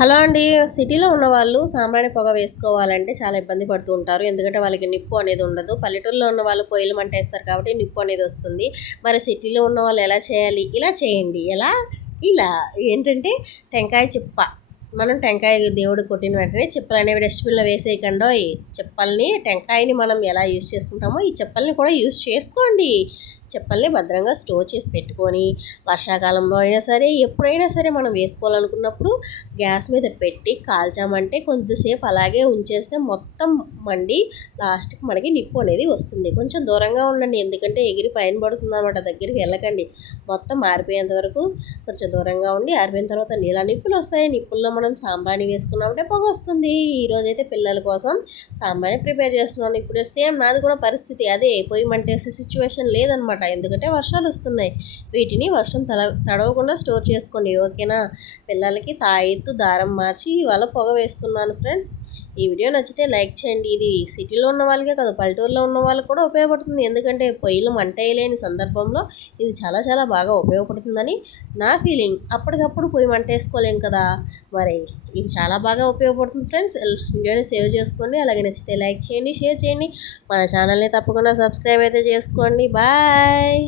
Hello అండి. సిటీలో ఉన్న వాళ్ళు సాంబ్రాణి పొగ వేసుకోవాలంటే చాలా ఇబ్బంది పడుతూ ఉంటారు. ఎందుకంటే వాళ్ళకి నిప్పు అనేది ఉండదు. పల్లెటూరులో ఉన్న వాళ్ళు పొయ్యిలు మంటేస్తారు కాబట్టి నిప్పు అనేది వస్తుంది. మరి సిటీలో ఉన్న వాళ్ళు ఎలా చేయాలి? ఇలా చేయండి. ఎలా? ఇలా. ఏంటంటే టెంకాయ చిప్ప. మనం టెంకాయ దేవుడు కొట్టిన వెంటనే చెప్పలు అనేవి డస్ట్బిన్లో వేసేయకండో ఈ చెప్పల్ని టెంకాయని మనం ఎలా యూజ్ చేసుకుంటామో ఈ చెప్పల్ని కూడా యూజ్ చేసుకోండి. చెప్పల్ని భద్రంగా స్టోర్ చేసి పెట్టుకొని వర్షాకాలంలో అయినా సరే ఎప్పుడైనా సరే మనం వేసుకోవాలనుకున్నప్పుడు గ్యాస్ మీద పెట్టి కాల్చామంటే కొద్దిసేపు అలాగే ఉంచేస్తే మొత్తం మండి లాస్ట్కి మనకి నిప్పు అనేది వస్తుంది. కొంచెం దూరంగా ఉండండి ఎందుకంటే ఎగిరి పైన పడుతుంది అనమాట దగ్గరికి వెళ్ళకండి. మొత్తం ఆరిపోయేంత వరకు కొంచెం దూరంగా ఉండి ఆరిపోయిన తర్వాత నీళ్ళ నిప్పులు వస్తాయి. నిప్పుల్లో మనం సాంబ్రాణి వేసుకున్నామంటే పొగ వస్తుంది. ఈరోజైతే పిల్లల కోసం సాంబ్రాణి ప్రిపేర్ చేస్తున్నాను. ఇప్పుడు సేమ్ నాది కూడా పరిస్థితి అదే. పొయ్యి మంటేసే సిచ్యువేషన్ లేదనమాట. ఎందుకంటే వర్షాలు వస్తున్నాయి. వీటిని వర్షం తల తడవకుండా స్టోర్ చేసుకోండి. ఓకేనా? పిల్లలకి తాయెత్తు దారం మార్చి ఇవాళ పొగ వేస్తున్నాను ఫ్రెండ్స్. ఈ వీడియో నచ్చితే లైక్ చేయండి. ఇది సిటీలో ఉన్న వాళ్ళకే కాదు పల్లెటూరులో ఉన్న వాళ్ళకి కూడా ఉపయోగపడుతుంది. ఎందుకంటే పొయ్యిలు మంటేయలేని సందర్భంలో ఇది చాలా చాలా బాగా ఉపయోగపడుతుందని నా ఫీలింగ్. అప్పటికప్పుడు పొయ్యి మంట వేసుకోలేం కదా మరి ఇది చాలా బాగా ఉపయోగపడుతుంది ఫ్రెండ్స్. వీడియోని సేవ్ చేసుకోండి అలాగే నచ్చితే లైక్ చేయండి షేర్ చేయండి. మన ఛానల్ని తప్పకుండా సబ్స్క్రైబ్ అయితే చేసుకోండి. బాయ్.